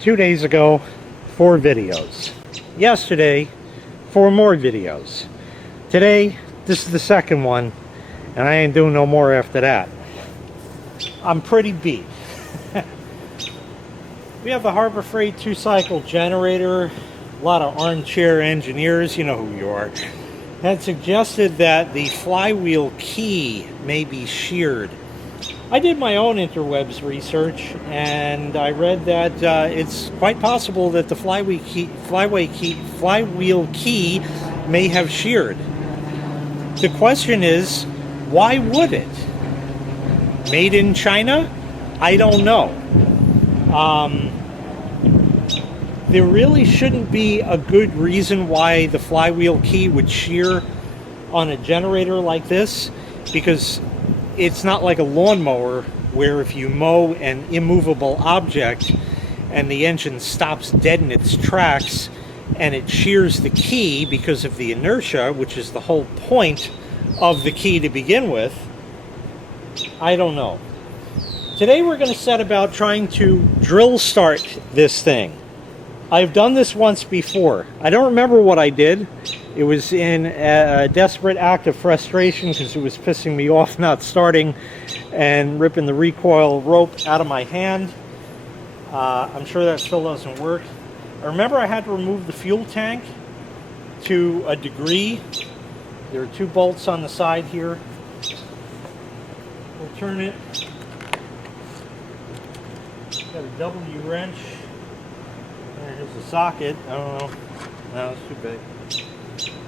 2 days ago, 4 videos. Yesterday, 4 more videos. Today, this is the second one, and I ain't doing no more after that. I'm pretty beat. We have the Harbor Freight 2-cycle generator. A lot of armchair engineers, you know who you are, had suggested that the flywheel key may be sheared. I did my own interwebs research, and I read that it's quite possible that the flywheel key may have sheared. The question is, why would it? Made in China? I don't know. There really shouldn't be a good reason why the flywheel key would shear on a generator like this, because it's not like a lawnmower where if you mow an immovable object and the engine stops dead in its tracks and it shears the key because of the inertia, which is the whole point of the key to begin with. I don't know. Today we're going to set about trying to drill start this thing. I've done this once before. I don't remember what I did. It was in a desperate act of frustration because it was pissing me off not starting and ripping the recoil rope out of my hand. I'm sure that still doesn't work. I remember I had to remove the fuel tank to a degree. There are 2 bolts on the side here. We'll turn it. Got a W wrench. There's a socket. I don't know. No, it's too big.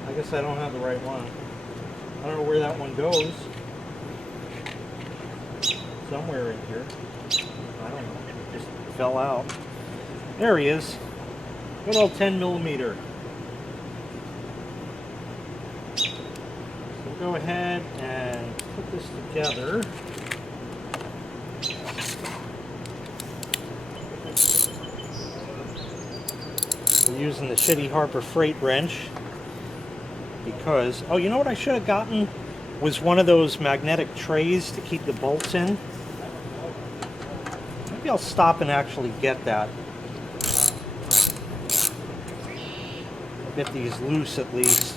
I guess I don't have the right one. I don't know where that one goes. Somewhere in here. I don't know. It just fell out. There he is. Good old 10mm. So we'll go ahead and put this together. We're using the shitty Harbor Freight wrench because, oh, you know what I should have gotten was one of those magnetic trays to keep the bolts in. Maybe I'll stop and actually get that. I'll get these loose at least.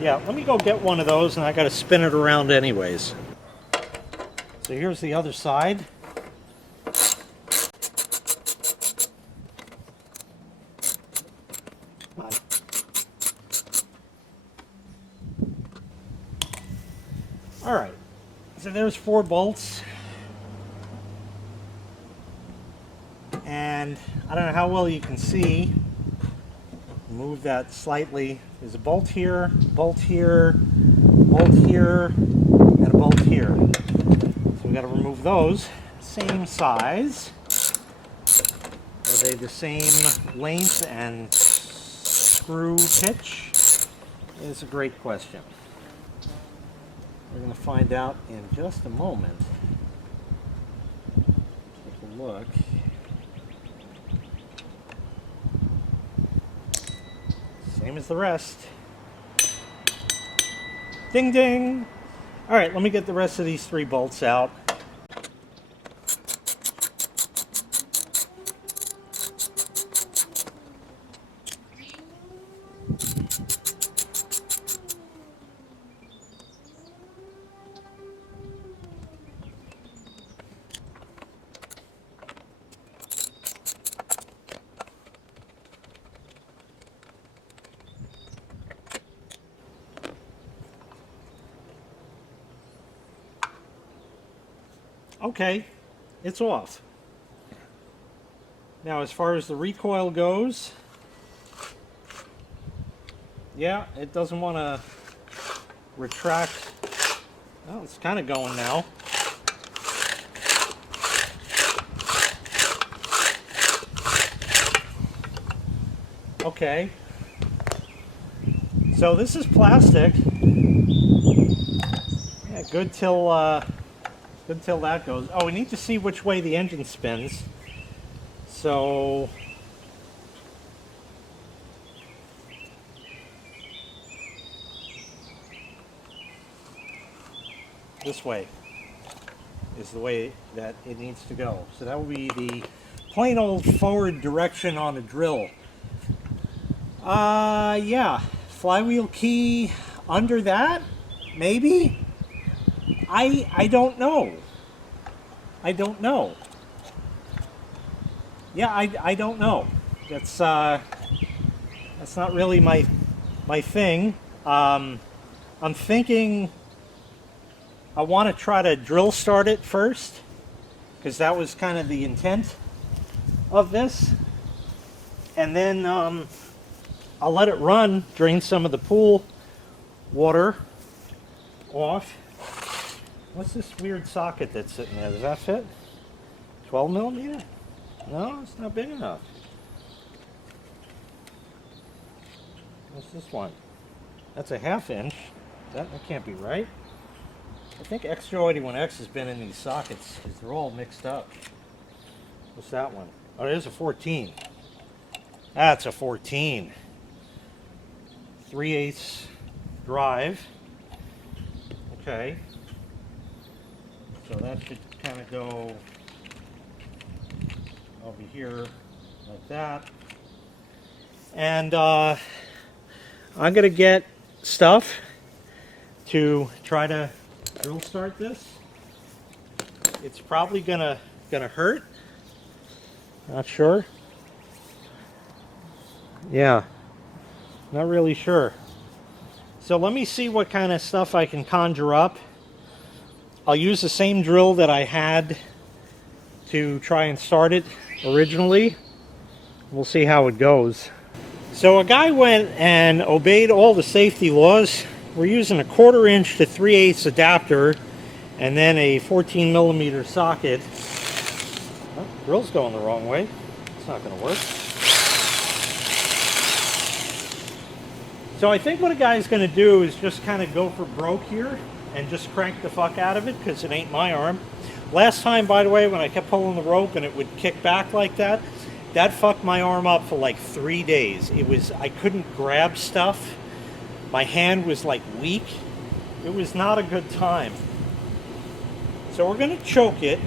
Yeah, let me go get one of those, and I got to spin it around anyways. So here's the other side. Alright, so there's 4 bolts, and I don't know how well you can see. Move that slightly. There's a bolt here, bolt here, bolt here, and a bolt here. So we've got to remove those. Same size. Are they the same length and screw pitch? Is a great question. We're going to find out in just a moment. Take a look. Same as the rest. Ding ding! Alright, let me get the rest of these 3 bolts out. Okay, it's off. Now, as far as the recoil goes, yeah, it doesn't want to retract. Well, it's kind of going now. Okay. So this is plastic. Yeah, good till that goes. Oh, we need to see which way the engine spins. So this way. is the way that it needs to go. So that would be the plain old forward direction on a drill. Yeah, flywheel key under that, maybe? I don't know. I don't know. Yeah, I don't know. That's not really my thing. I'm thinking I want to try to drill start it first, because that was kind of the intent of this. And then I'll let it run, drain some of the pool water off. What's this weird socket that's sitting there? Does that fit? 12 millimeter? No, it's not big enough. What's this one? That's a 1/2 inch. That can't be right. I think X081X has been in these sockets because they're all mixed up. What's that one? Oh, there's a 14. That's a 14. 3/8 drive. Okay. So that should kind of go over here like that. And I'm going to get stuff to try to drill start this. It's probably gonna hurt. Not sure. Yeah, not really sure. So let me see what kind of stuff I can conjure up. I'll use the same drill that I had to try and start it originally. We'll see how it goes. So a guy went and obeyed all the safety laws. We're using a 1/4 inch to 3/8 adapter and then a 14 millimeter socket. Oh, drill's going the wrong way. It's not going to work. So I think what a guy's going to do is just kind of go for broke here and just crank the fuck out of it, because it ain't my arm. Last time, by the way, when I kept pulling the rope and it would kick back like that, that fucked my arm up for like 3 days. I couldn't grab stuff. My hand was like weak. It was not a good time. So we're going to choke it.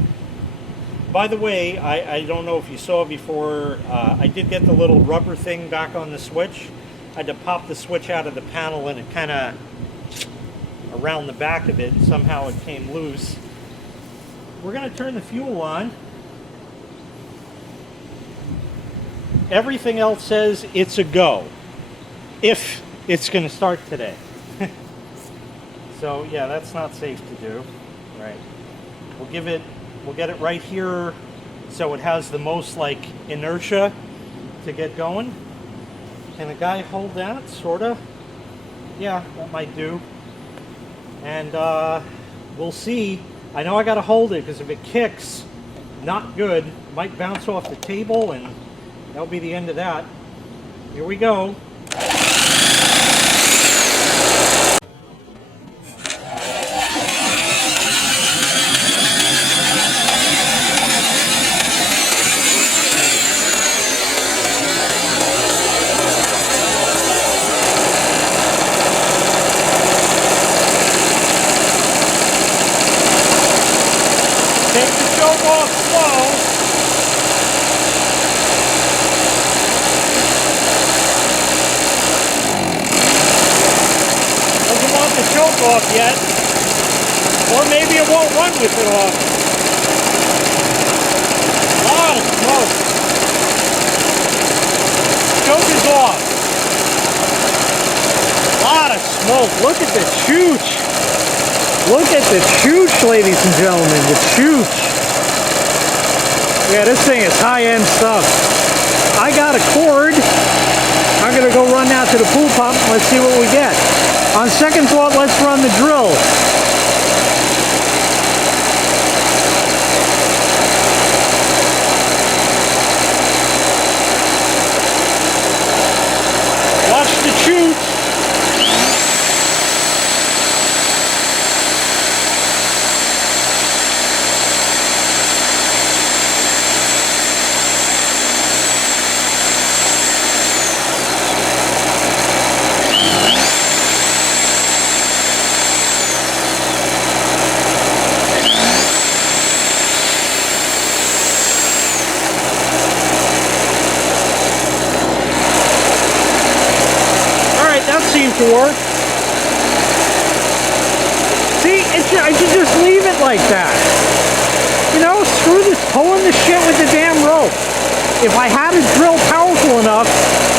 By the way, I don't know if you saw before, I did get the little rubber thing back on the switch. I had to pop the switch out of the panel and it kind of, around the back of it, somehow it came loose. We're going to turn the fuel on. Everything else says it's a go, if it's going to start today. So yeah, that's not safe to do. Right. We'll get it right here so it has the most like inertia to get going. Can a guy hold that? Sorta. Yeah, that might do. And we'll see. I know I got to hold it because if it kicks, not good. It might bounce off the table and that'll be the end of that. Here we go. Take the choke off slow. Doesn't want the choke off yet. Or maybe it won't run with it off. Lot of smoke. Choke is off. Lot of smoke. Look at the chooch. Look at the chooch, ladies and gentlemen. The chooch. Yeah, this thing is high-end stuff. I got a cord. I'm going to go run out to the pool pump and let's see what we get. On second thought, let's run the drill. Watch the chute. to work. See, I should just leave it like that. You know, screw this pulling the shit with the damn rope. If I had a drill powerful enough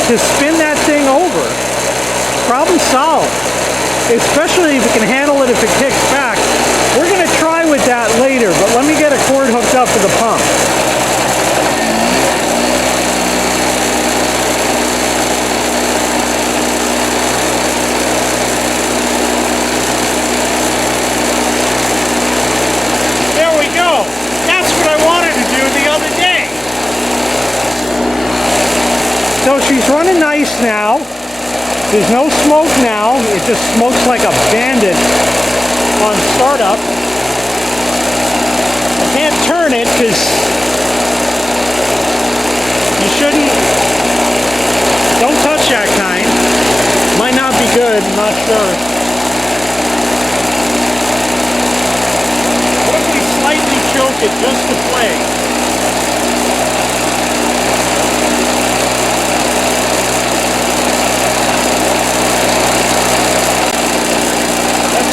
to spin that thing over, problem solved. Especially if it can handle it if it kicks back. We're going to try with that later, but let me get a cord hooked up to the pump. There we go. That's what I wanted to do the other day. So she's running nice now. There's no smoke now. It just smokes like a bandit on startup. I can't turn it because you shouldn't. Don't touch that kind. Might not be good, I'm not sure. What if we slightly choke it just to play?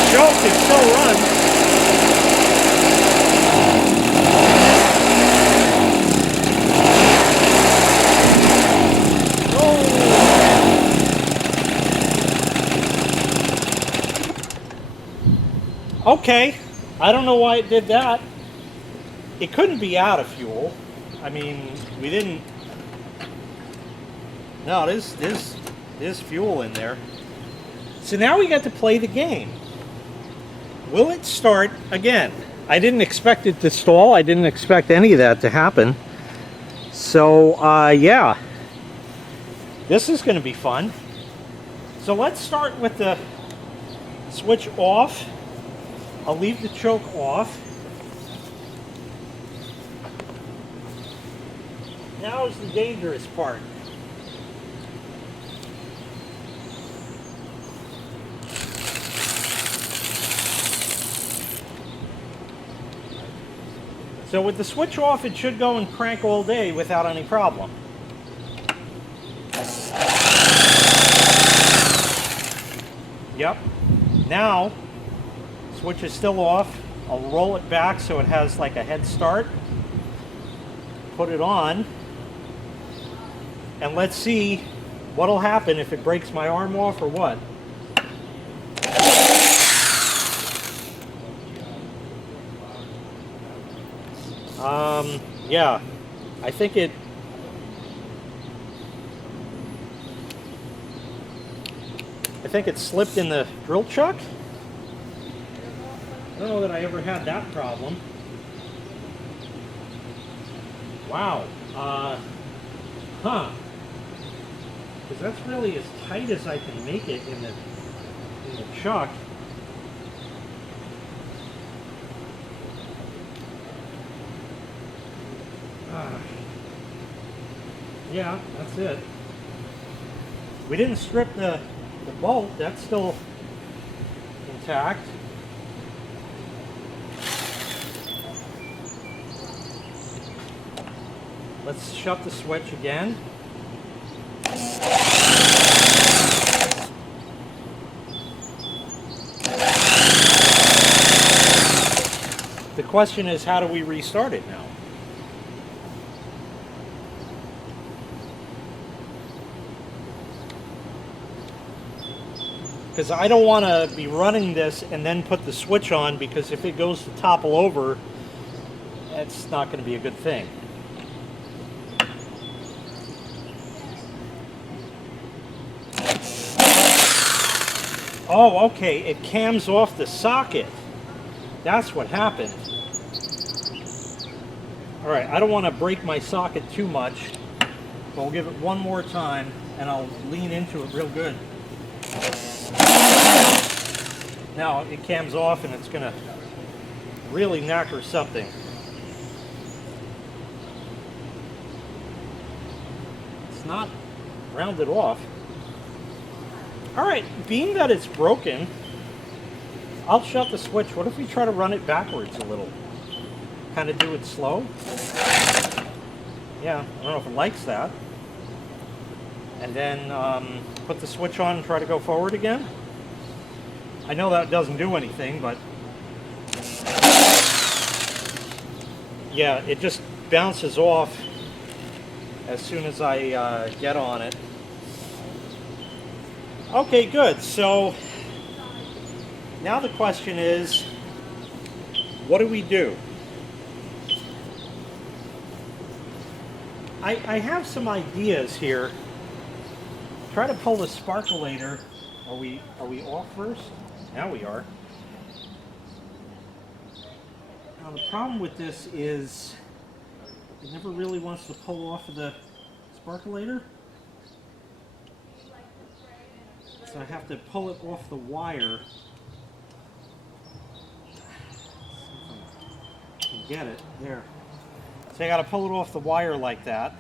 Choke, it still runs. Oh. Okay, I don't know why it did that. It couldn't be out of fuel. I mean, we didn't. No, there's fuel in there. So now we got to play the game. Will it start again? I didn't expect it to stall. I didn't expect any of that to happen. So, yeah. This is going to be fun. So let's start with the switch off. I'll leave the choke off. Now is the dangerous part. So with the switch off, it should go and crank all day without any problem. Yep. Now, switch is still off. I'll roll it back so it has like a head start. Put it on. And let's see what'll happen if it breaks my arm off or what. Yeah, I think it slipped in the drill chuck. I don't know that I ever had that problem. Wow. Because that's really as tight as I can make it in the chuck. Yeah, that's it. We didn't strip the bolt. That's still intact. Let's shut the switch again. The question is, how do we restart it now? Because I don't want to be running this and then put the switch on, because if it goes to topple over, that's not going to be a good thing. Oh, okay, it cams off the socket. That's what happened. All right, I don't want to break my socket too much, but we'll give it one more time and I'll lean into it real good. Now it cams off and it's going to really knacker something. It's not rounded off. All right, being that it's broken, I'll shut the switch. What if we try to run it backwards a little? Kind of do it slow? Yeah, I don't know if it likes that. and then put the switch on and try to go forward again. I know that doesn't do anything, but yeah, it just bounces off as soon as I get on it. Okay, good. So now the question is, what do we do? I have some ideas here. Try to pull the sparkulator. Are we off first? Now we are. Now the problem with this is it never really wants to pull off of the sparkulator. So I have to pull it off the wire. Get it there. So I got to pull it off the wire like that.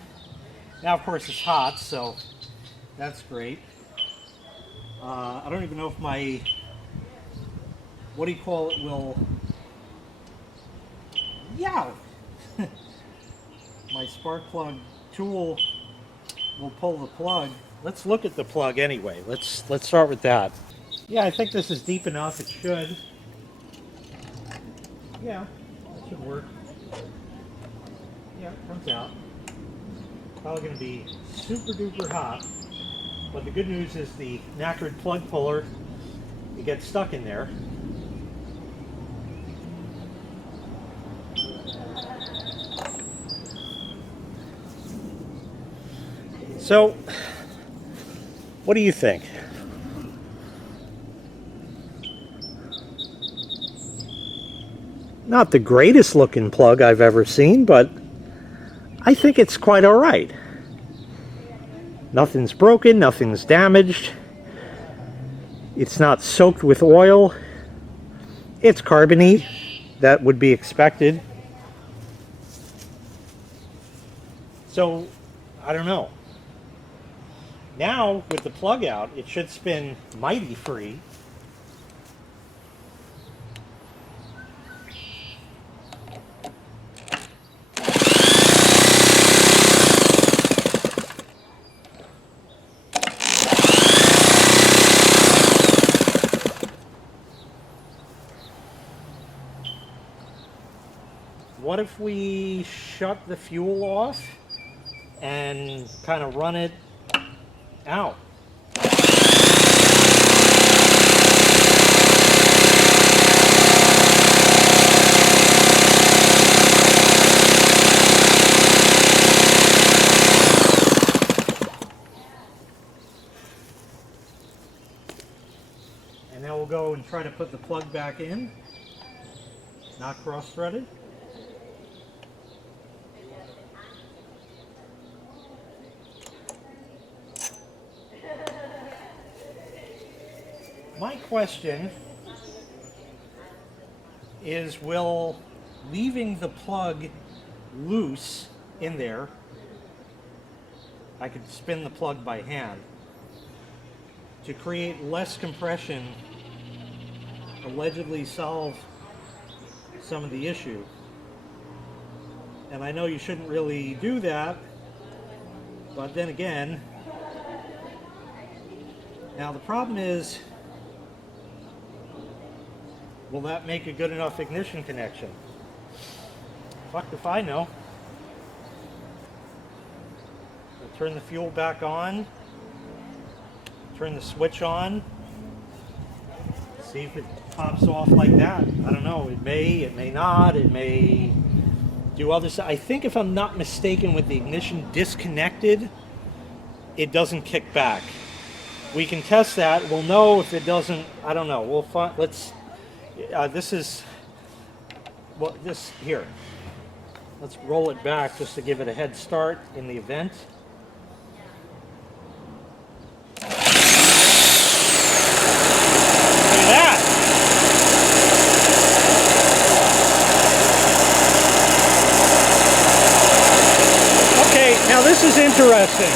Now of course it's hot, so that's great. I don't even know if my, what do you call it, will, yeah, my spark plug tool will pull the plug. Let's look at the plug anyway. Let's start with that. Yeah, I think this is deep enough. It should. Yeah, that should work. Yeah, it comes out. Probably going to be super duper hot. But the good news is the knackered plug puller, it gets stuck in there. So, what do you think? Not the greatest looking plug I've ever seen, but I think it's quite all right. Nothing's broken, nothing's damaged. It's not soaked with oil. It's carbony. That would be expected. So, I don't know. Now, with the plug out, it should spin mighty free. What if we shut the fuel off and kind of run it out? And then we'll go and try to put the plug back in, not cross-threaded. My question is, will leaving the plug loose in there, I could spin the plug by hand, to create less compression, allegedly solve some of the issue? And I know you shouldn't really do that, but then again, now the problem is, will that make a good enough ignition connection? Fuck if I know. I'll turn the fuel back on. Turn the switch on. See if it pops off like that. I don't know. It may not. It may do other stuff. I think if I'm not mistaken, with the ignition disconnected, it doesn't kick back. We can test that. We'll know if it doesn't. I don't know. We'll find. Let's. This is, well, this here. Let's roll it back just to give it a head start in the event. Look at that! Okay, now this is interesting.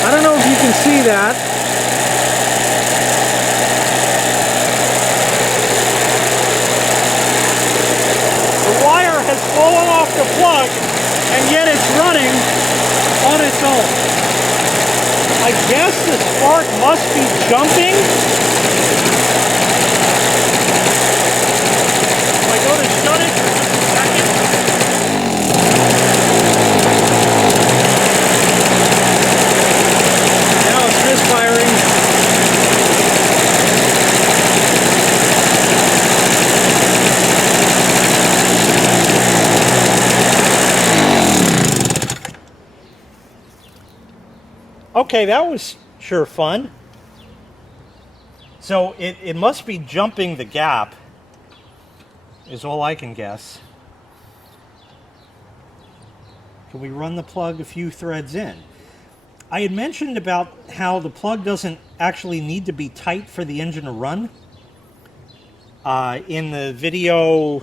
I don't know if you can see that. The wire has off the plug, and yet it's running on its own. I guess the spark must be jumping. If I go to shut it for just a second. Now it's misfiring. Okay, that was sure fun. So it must be jumping the gap, is all I can guess. Can we run the plug a few threads in? I had mentioned about how the plug doesn't actually need to be tight for the engine to run. In the video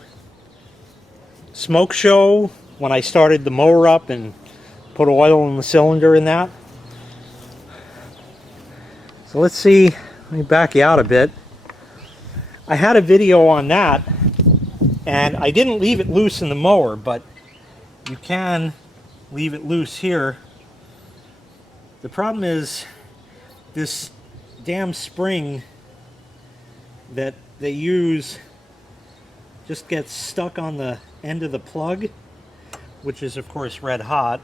smoke show, when I started the mower up and put oil in the cylinder and that. So let's see, let me back you out a bit. I had a video on that, and I didn't leave it loose in the mower, but you can leave it loose here. The problem is this damn spring that they use just gets stuck on the end of the plug, which is of course red hot.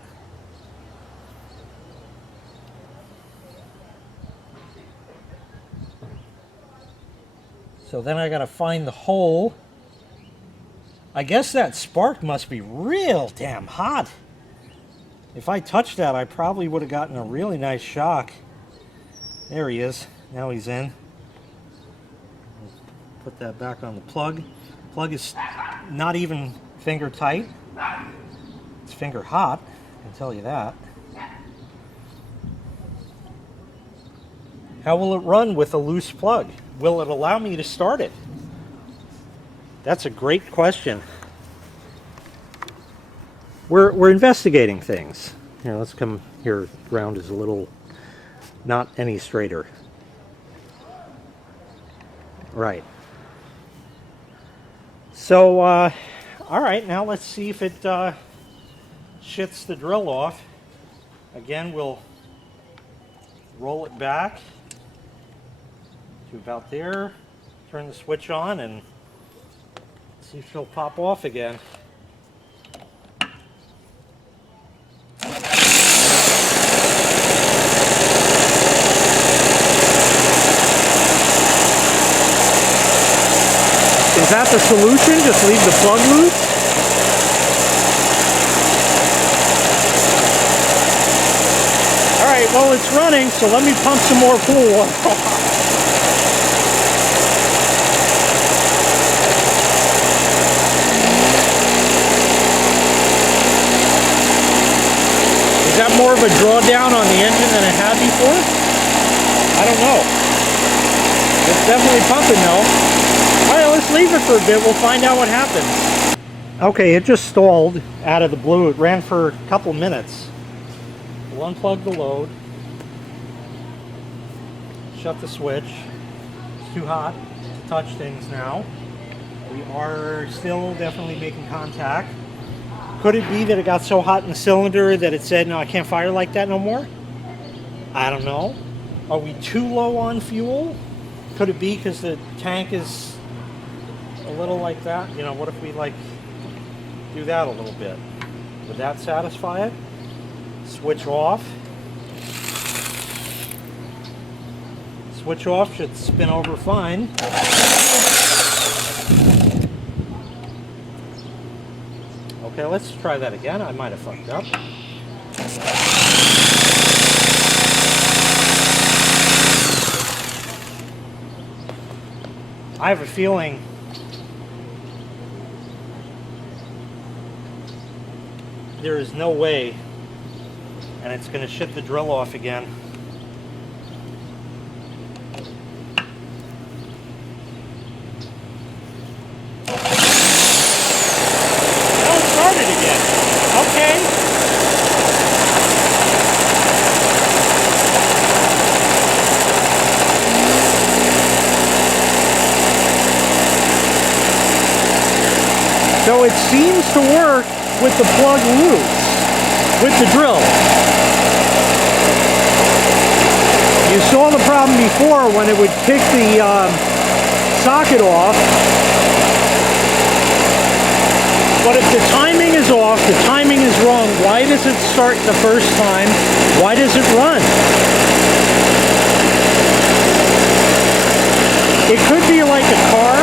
So then I gotta find the hole. I guess that spark must be real damn hot. If I touched that, I probably would have gotten a really nice shock. There he is. Now he's in. Put that back on the plug. Plug is not even finger tight. It's finger hot, I can tell you that. How will it run with a loose plug? Will it allow me to start it? That's a great question. We're investigating things. Here, let's come here. Ground is a little not any straighter. Right. So, all right, now let's see if it shits the drill off. Again, we'll roll it back to about there, turn the switch on, and see if she'll pop off again. Is that the solution? Just leave the plug loose? Alright, well it's running, so let me pump some more pool oil. Is that more of a drawdown on the engine than it had before? I don't know. It's definitely pumping though. Alright, let's leave it for a bit. We'll find out what happens. Okay, it just stalled out of the blue. It ran for a couple minutes. We'll unplug the load. Shut the switch. It's too hot to touch things now. We are still definitely making contact. Could it be that it got so hot in the cylinder that it said, no, I can't fire like that no more? I don't know. Are we too low on fuel? Could it be because the tank is a little like that? You know, what if we like do that a little bit? Would that satisfy it? Switch off. Switch off should spin over fine. Okay, let's try that again. I might have fucked up. I have a feeling there is no way, and it's going to shit the drill off again. Oh, it started again. Okay. So it seems to work. with the plug loose, with the drill. You saw the problem before when it would kick the socket off. But if the timing is off, the timing is wrong, why does it start the first time? Why does it run? It could be like a car,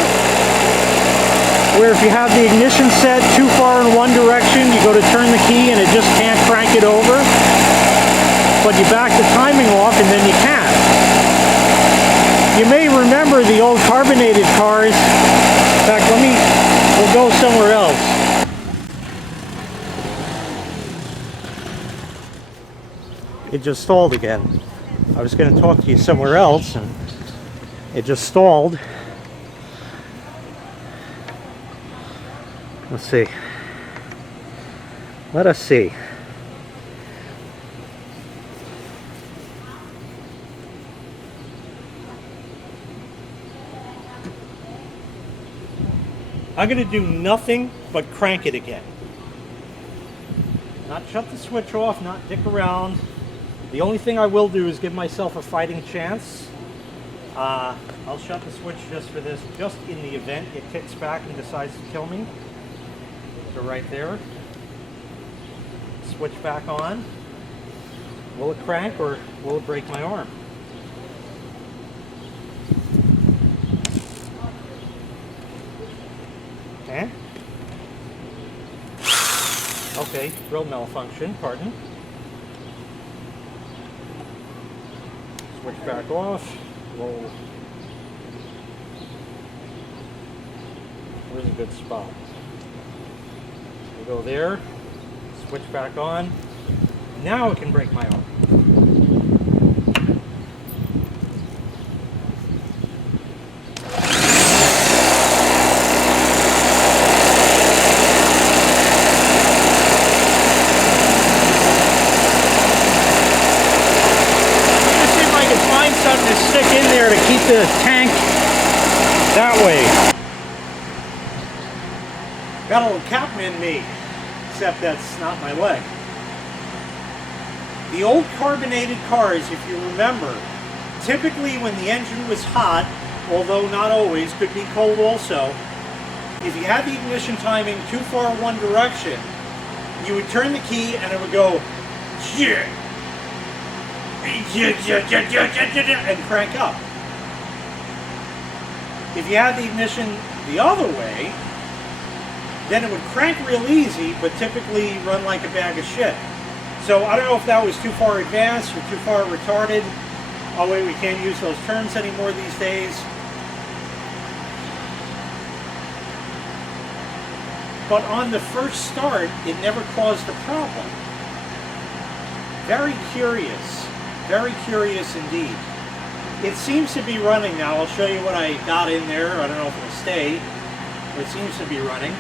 where if you have the ignition set too far in one direction, you go to turn the key and it just can't crank it over. But you back the timing off and then you can. You may remember the old carbonated cars. In fact, we'll go somewhere else. It just stalled again. I was going to talk to you somewhere else and it just stalled. Let's see. Let us see. I'm going to do nothing but crank it again. Not shut the switch off, not dick around. The only thing I will do is give myself a fighting chance. I'll shut the switch just for this, just in the event it kicks back and decides to kill me. So right there. Switch back on. Will it crank or will it break my arm? Okay. Okay, drill malfunction, pardon. Switch back off. Roll. Where's a good spot? We go there. Switch back on. Now it can break my arm. The tank that way. Got a little captain in me, except that's not my leg. The old carbonated cars, if you remember, typically when the engine was hot, although not always, could be cold also, if you had the ignition timing too far in one direction, you would turn the key and it would go and crank up. If you had the ignition the other way, then it would crank real easy, but typically run like a bag of shit. So I don't know if that was too far advanced or too far retarded. Oh wait, we can't use those terms anymore these days. But on the first start, it never caused a problem. Very curious indeed. It seems to be running now. I'll show you what I got in there. I don't know if it'll stay, but it seems to be running.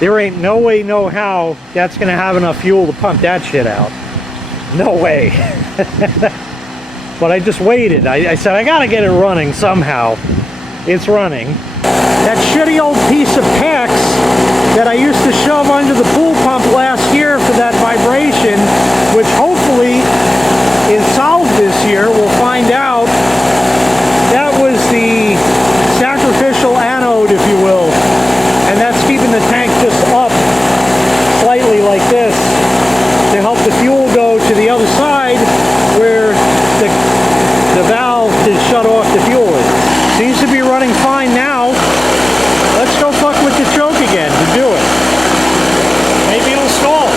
There ain't no way, no how that's going to have enough fuel to pump that shit out. No way. But I just waited. I said, I got to get it running somehow. It's running. That shitty old piece of PEX that I used to shove under the pool pump last year for that vibration, which hopefully is solved this year, we'll find out. That was the sacrificial anode, if you will, and that's keeping the tank just up slightly like this to help the fuel go to the other side where the valve to shut off the fuel is. Seems to be running fine now. Let's go fuck with the choke again to do it. Maybe it'll stall.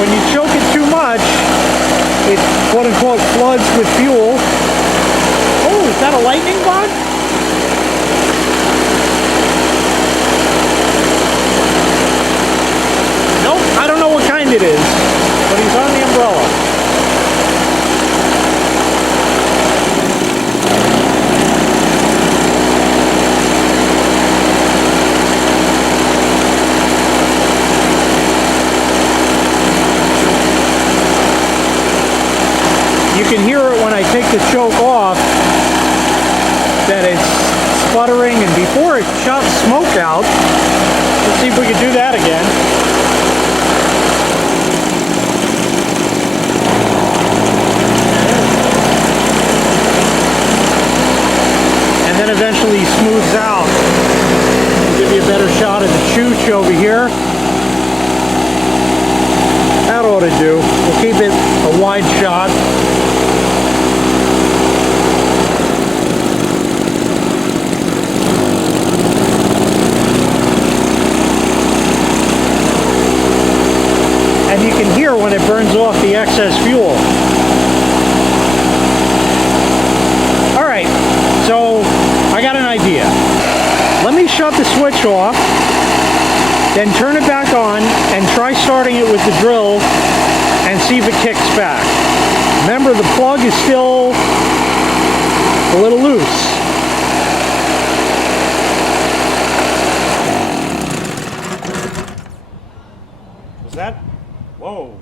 When you choke it too much, it quote-unquote floods with fuel. Oh, is that a lightning bug? wind it is, but he's on the umbrella. You can hear it when I take the choke off that it's sputtering, and before it shots smoke out. Let's see if we can do that again. And then eventually smooths out. I'll give you a better shot of the chooch over here. That ought to do. We'll keep it a wide shot. And you can hear when it burns off the excess fuel. Alright, so I got an idea. Let me shut the switch off, then turn it back on and try starting it with the drill and see if it kicks back. Remember, the plug is still a little loose. Was that? Whoa.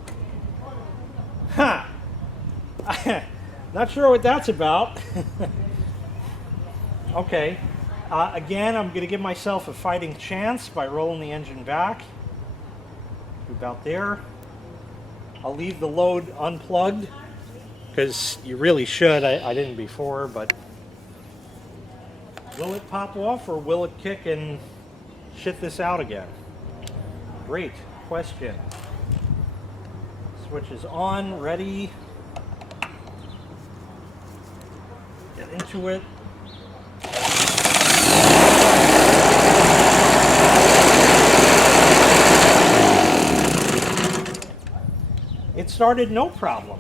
Huh. Not sure what that's about. Okay. Again, I'm going to give myself a fighting chance by rolling the engine back. About there. I'll leave the load unplugged, because you really should. I didn't before, but will it pop off or will it kick and shit this out again? Great question. Switch is on, ready. Get into it. It started no problem.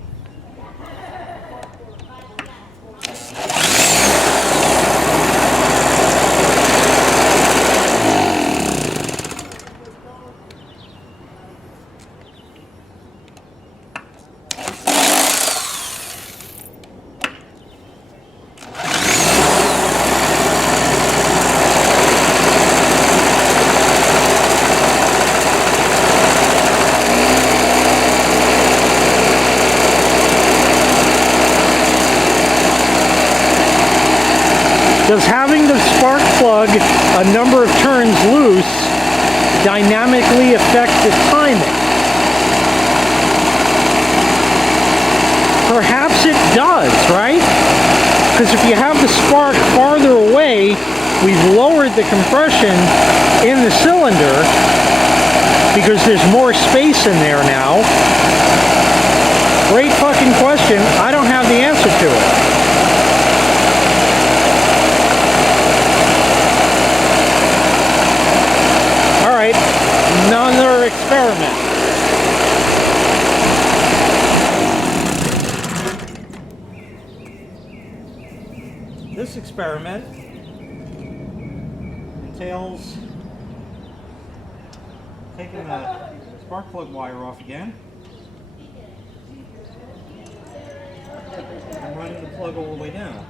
Does having the spark plug a number of turns loose dynamically affect the timing? Perhaps it does, right? Because if you have the spark farther away, we've lowered the compression in the cylinder because there's more space in there now. Great fucking question. I don't have the answer to it. Another experiment. This experiment entails taking the spark plug wire off again and running the plug all the way down.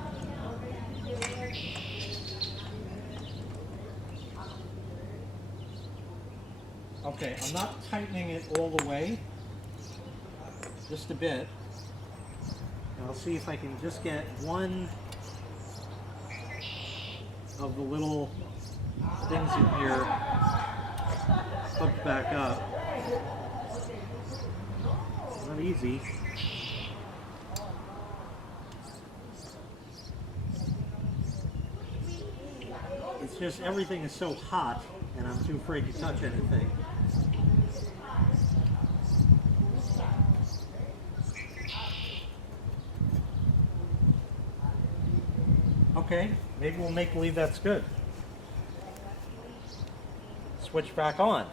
Okay, I'm not tightening it all the way, just a bit. And I'll see if I can just get one of the little things in here hooked back up. Not easy. It's just everything is so hot and I'm too afraid to touch anything. Okay, maybe we'll make believe that's good. Switch back on.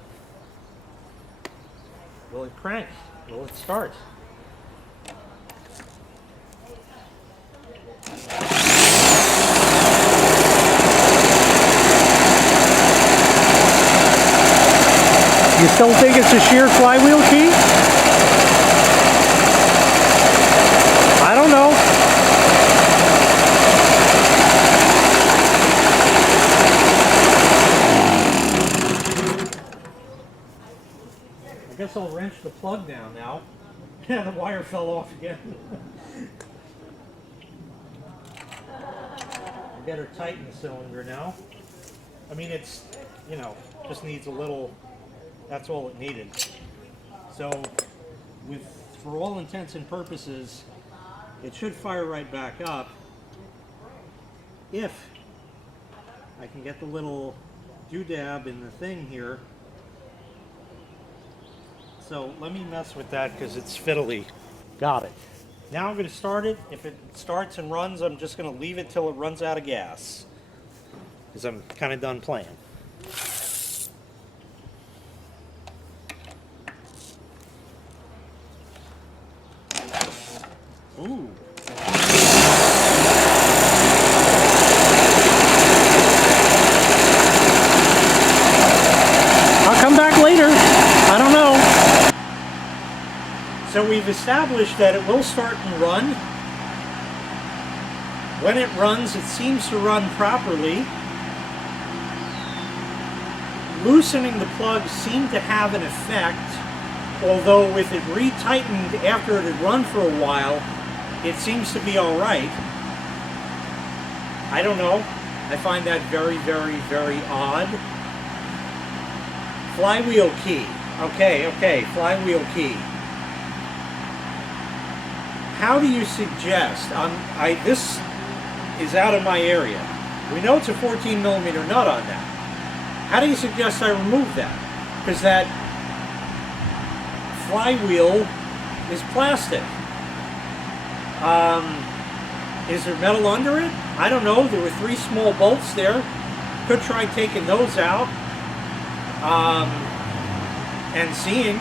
Will it crank? Will it start? You still think it's a sheared flywheel key? I don't know. I guess I'll wrench the plug down now. Yeah, the wire fell off again. I better tighten the cylinder now. I mean, it's, you know, just needs a little, that's all it needed. So, for all intents and purposes, it should fire right back up if I can get the little doodad in the thing here. So let me mess with that because it's fiddly. Got it. Now I'm going to start it. If it starts and runs, I'm just going to leave it till it runs out of gas because I'm kind of done playing. Ooh. I'll come back later. I don't know. So we've established that it will start and run. When it runs, it seems to run properly. Loosening the plug seemed to have an effect, although with it retightened after it had run for a while, it seems to be all right. I don't know. I find that very, very, very odd. Flywheel key. Okay, flywheel key. How do you suggest, this is out of my area. We know it's a 14 millimeter nut on that. How do you suggest I remove that? Because that flywheel is plastic. Is there metal under it? I don't know. There were 3 small bolts there. Could try taking those out and seeing.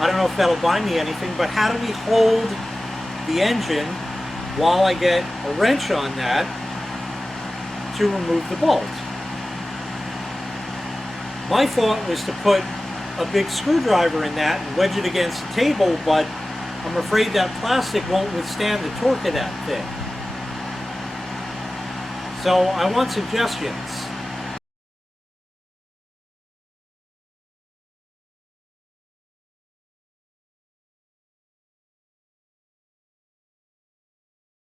I don't know if that'll buy me anything, but how do we hold the engine while I get a wrench on that to remove the bolt? My thought was to put a big screwdriver in that and wedge it against the table, but I'm afraid that plastic won't withstand the torque of that thing. So I want suggestions.